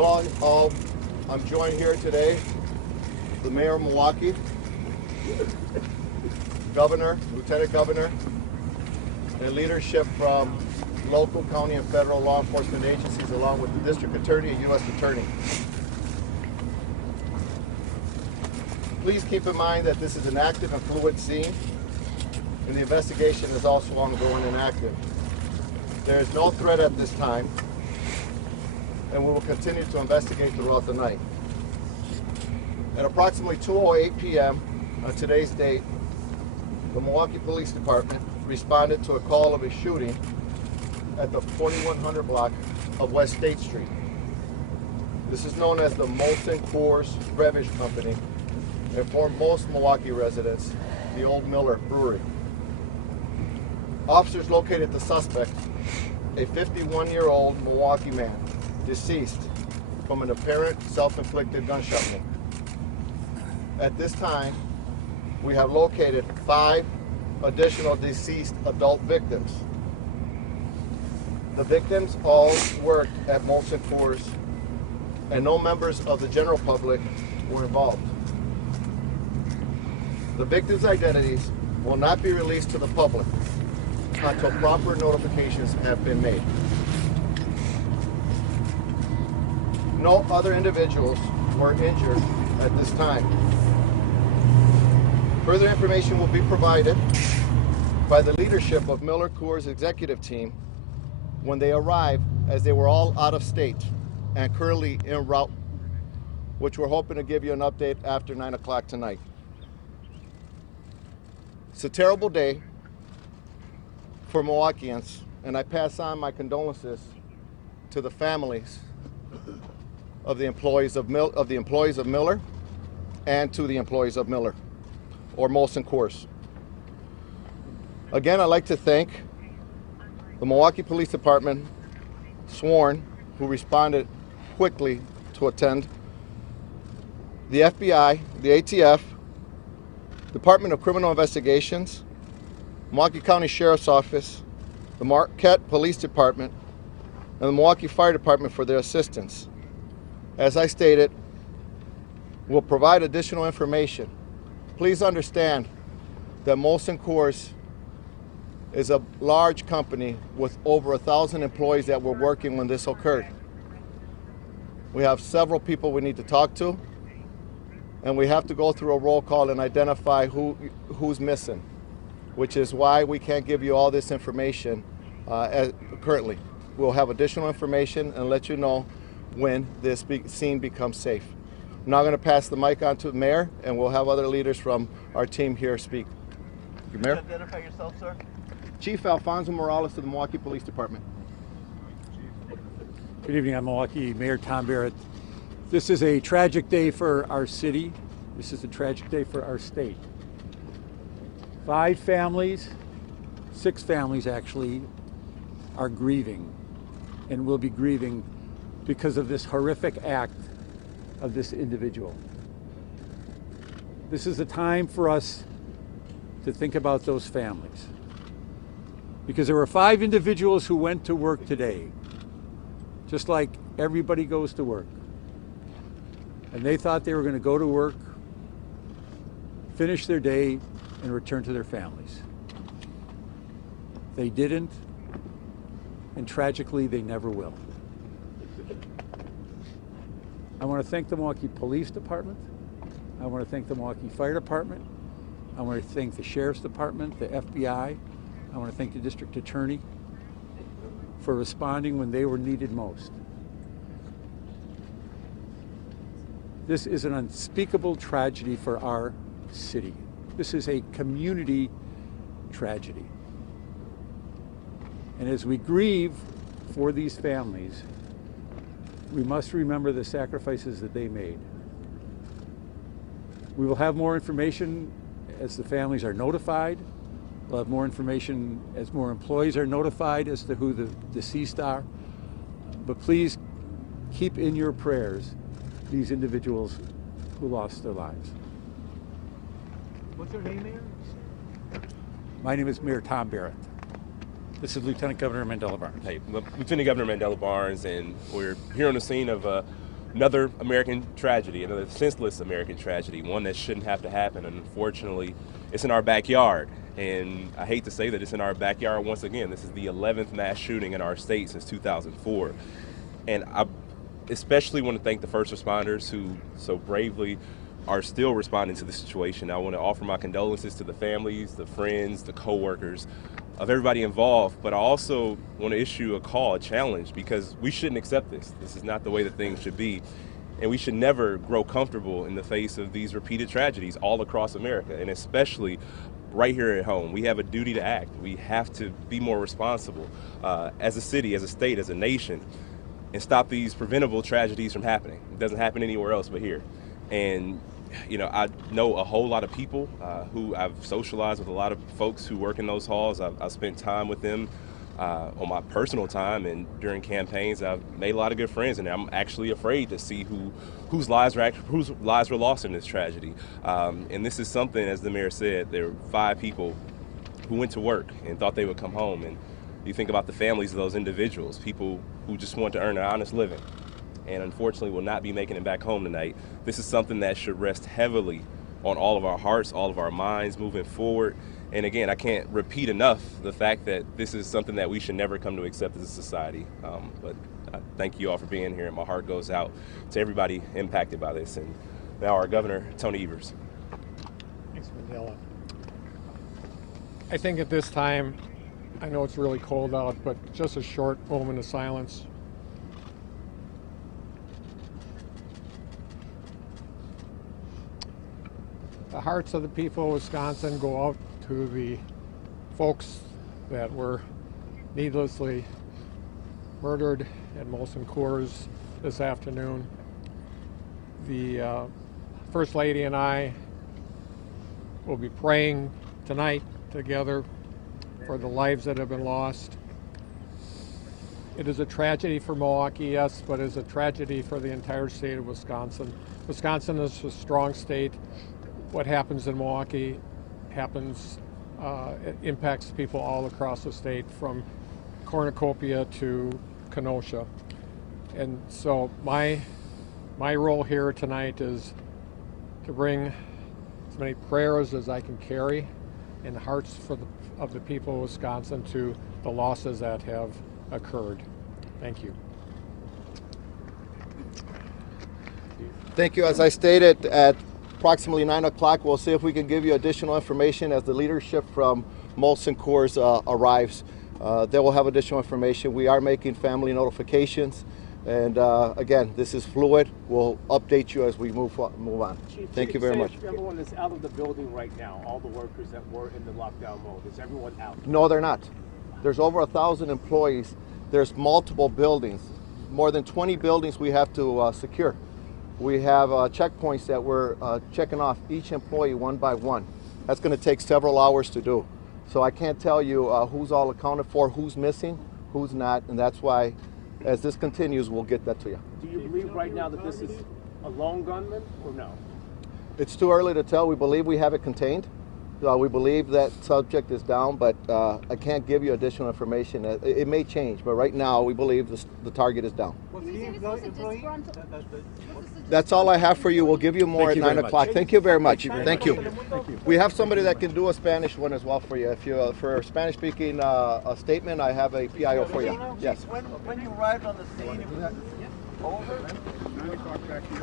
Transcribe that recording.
Hello, all. I'm joined here today, the Mayor of Milwaukee, Governor, Lieutenant Governor, and leadership from local, county, and federal law enforcement agencies, along with the District Attorney and U.S. Attorney. Please keep in mind that this is an active and fluid scene, and the investigation is also ongoing and active. There is no threat at this time, and we will continue to investigate throughout the night. At approximately 2:08 p.m. on today's date, the Milwaukee Police Department responded to a call of a shooting at the 4100 block of West State Street. This is known as the Molson Coors Beverage Company, and for most Milwaukee residents, the Old Miller Brewery. Officers located the suspect, a 51-year-old Milwaukee man, deceased from an apparent self-inflicted gunshot wound. At this time, we have located 5 additional deceased adult victims. The victims all worked at Molson Coors, and no members of the general public were involved. The victims' identities will not be released to the public until proper notifications have been made. No other individuals were injured at this time. Further information will be provided by the leadership of Miller Coors executive team when they arrive, as they were all out of state and currently en route, which we're hoping to give you an update after 9 o'clock tonight. It's a terrible day for Milwaukeeans, and I pass on my condolences to the families of the employees of Miller and to the employees of Miller or Molson Coors. Again, I'd like to thank the Milwaukee Police Department, sworn, who responded quickly to attend, the FBI, the ATF, Department of Criminal Investigations, Milwaukee County Sheriff's Office, the Marquette Police Department, and the Milwaukee Fire Department for their assistance. As I stated, we'll provide additional information. Please understand that Molson Coors is a large company with over 1,000 employees that were working when this occurred. We have several people we need to talk to, and we have to go through a roll call and identify who's missing, which is why we can't give you all this information currently. We'll have additional information and let you know when this scene becomes safe. I'm now going to pass the mic on to the mayor, and we'll have other leaders from our team here speak. Thank you, Mayor. Identify yourself, sir. Chief Alfonso Morales of the Milwaukee Police Department. Good evening, I'm Milwaukee Mayor Tom Barrett. This is a tragic day for our city. This is a tragic day for our state. 5 families, 6 families actually, are grieving and will be grieving because of this horrific act of this individual. This is a time for us to think about those families, because there were 5 individuals who went to work today, just like everybody goes to work. And they thought they were going to go to work, finish their day, and return to their families. They didn't, and tragically, they never will. I want to thank the Milwaukee Police Department. I want to thank the Milwaukee Fire Department. I want to thank the Sheriff's Department, the FBI. I want to thank the District Attorney for responding when they were needed most. This is an unspeakable tragedy for our city. This is a community tragedy. And as we grieve for these families, we must remember the sacrifices that they made. We will have more information as the families are notified. We'll have more information as more employees are notified as to who the deceased are. But please keep in your prayers these individuals who lost their lives. What's your name, Mayor? My name is Mayor Tom Barrett. This is Lieutenant Governor Mandela Barnes. Hey, Lieutenant Governor Mandela Barnes, and we're here on the scene of a another American tragedy, another senseless American tragedy, one that shouldn't have to happen. And unfortunately, it's in our backyard. And I hate to say that it's in our backyard once again. This is the 11th mass shooting in our state since 2004. And I especially want to thank the first responders who so bravely are still responding to the situation. I want to offer my condolences to the families, the friends, the co-workers of everybody involved, but I also want to issue a call, a challenge, because we shouldn't accept this. This is not the way that things should be, and we should never grow comfortable in the face of these repeated tragedies all across America, and especially right here at home. We have a duty to act. We have to be more responsible as a city, as a state, as a nation, and stop these preventable tragedies from happening. It doesn't happen anywhere else but here. And I know a whole lot of people who I've socialized with, a lot of folks who work in those halls. I've spent time with them on my personal time, and during campaigns I've made a lot of good friends, and I'm actually afraid to see whose lives were lost in this tragedy. And this is something, as the mayor said, there were 5 people who went to work and thought they would come home, and you think about the families of those individuals, people who just want to earn an honest living, and unfortunately will not be making it back home tonight. This is something that should rest heavily on all of our hearts, all of our minds moving forward. And again, I can't repeat enough the fact that this is something that we should never come to accept as a society. But I thank you all for being here, and my heart goes out to everybody impacted by this. And now our Governor, Tony Evers. Thanks, Mandela. I think at this time, I know it's really cold out, but just a short moment of silence. The hearts of the people of Wisconsin go out to the folks that were needlessly murdered at Molson Coors this afternoon. The First Lady and I will be praying tonight together for the lives that have been lost. It is a tragedy for Milwaukee, yes, but it's a tragedy for the entire state of Wisconsin. Wisconsin is a strong state. What happens in Milwaukee happens, it impacts people all across the state, from Cornucopia to Kenosha. And so my role here tonight is to bring as many prayers as I can carry and hearts of the people of Wisconsin to the losses that have occurred. Thank you. Thank you. As I stated, at approximately 9 o'clock, we'll see if we can give you additional information as the leadership from Molson Coors arrives. They will have additional information. We are making family notifications. And again, this is fluid. We'll update you as we move on. Chief, Thank you very much. Everyone is out of the building right now, all the workers that were in the lockdown mode. Is everyone out? No, they're not. There's over 1,000 employees. There's multiple buildings, more than 20 buildings we have to secure. We have checkpoints that we're checking off each employee one by one. That's going to take several hours to do. So I can't tell you who's all accounted for, who's missing, who's not, and that's why as this continues, we'll get that to you. Do you believe right now that this is a lone gunman or no? It's too early to tell. We believe we have it contained. We believe that subject is down, but I can't give you additional information. It may change, but right now we believe the target is down. That's all I have for you. We'll give you more at 9 o'clock. Thank you very much. Thank you. We have somebody that can do a Spanish one as well for you. If you for a Spanish-speaking a statement, I have a PIO for you. Yes. When you arrived on the scene, it was over. 9 o'clock back here.